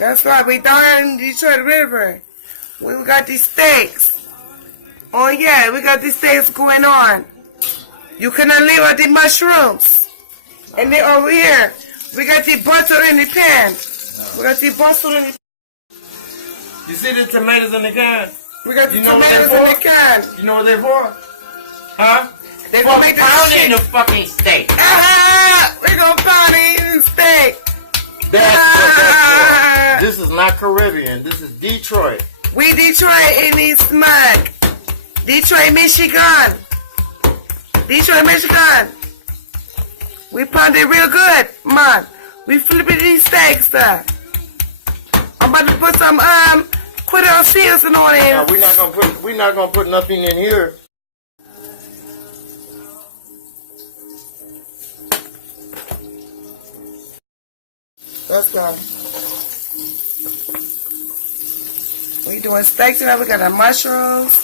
That's right. We down in the Detroit River. We got these steaks. Oh yeah, we got these steaks going on. You cannot leave out the mushrooms. And then over here, we got the butter in the pan. We got the butter in the pan. You see the tomatoes in the can? We got the tomatoes in the can. You know what they're for? Huh? They're gonna make pounding the fucking steak. We're gonna pound the steak. That's what that's for. This is not Caribbean. This is Detroit. We Detroit in the smug. Detroit, Michigan. Detroit, Michigan. We pound it real good, man. We flipping these steaks there. I'm about to put some quitter seasoning on it. No, we're not gonna put nothing in here. Let's go. We doing steaks tonight. We got our mushrooms.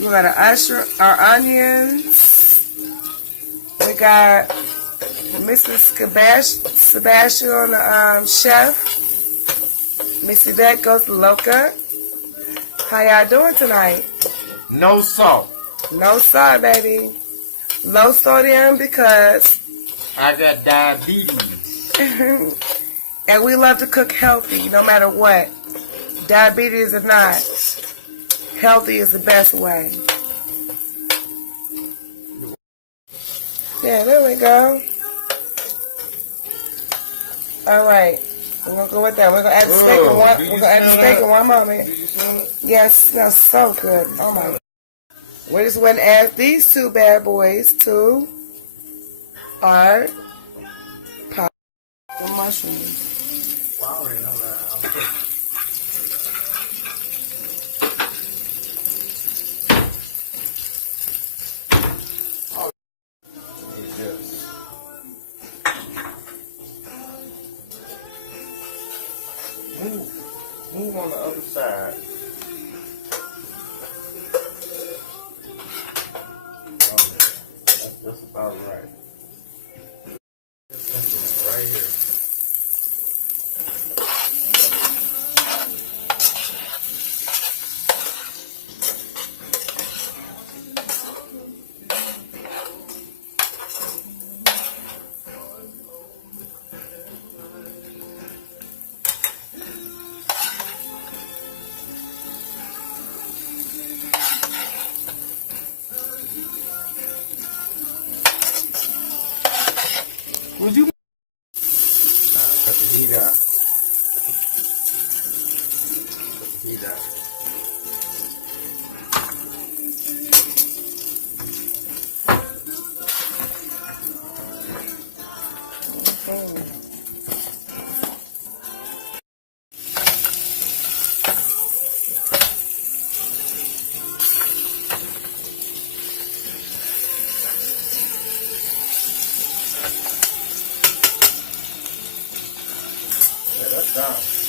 We got our onions. We got Mrs. Sebastian on the chef. Msyevette goes to LOCA. How y'all doing tonight? No salt. No salt, baby. Low sodium because I got diabetes. and we love to cook healthy no matter what. Diabetes or not, healthy is the best way. Yeah, there we go. All right, we're gonna go with that. We're gonna add the steak in one. We're gonna add the steak in one moment. Yes, that's so good. Oh my God. We just went and add these two bad boys to our pot. The mushrooms. Move on the other side. Okay. That's about right. That's right here. Would you? Cut the heat out. Cut the heat out. That's done.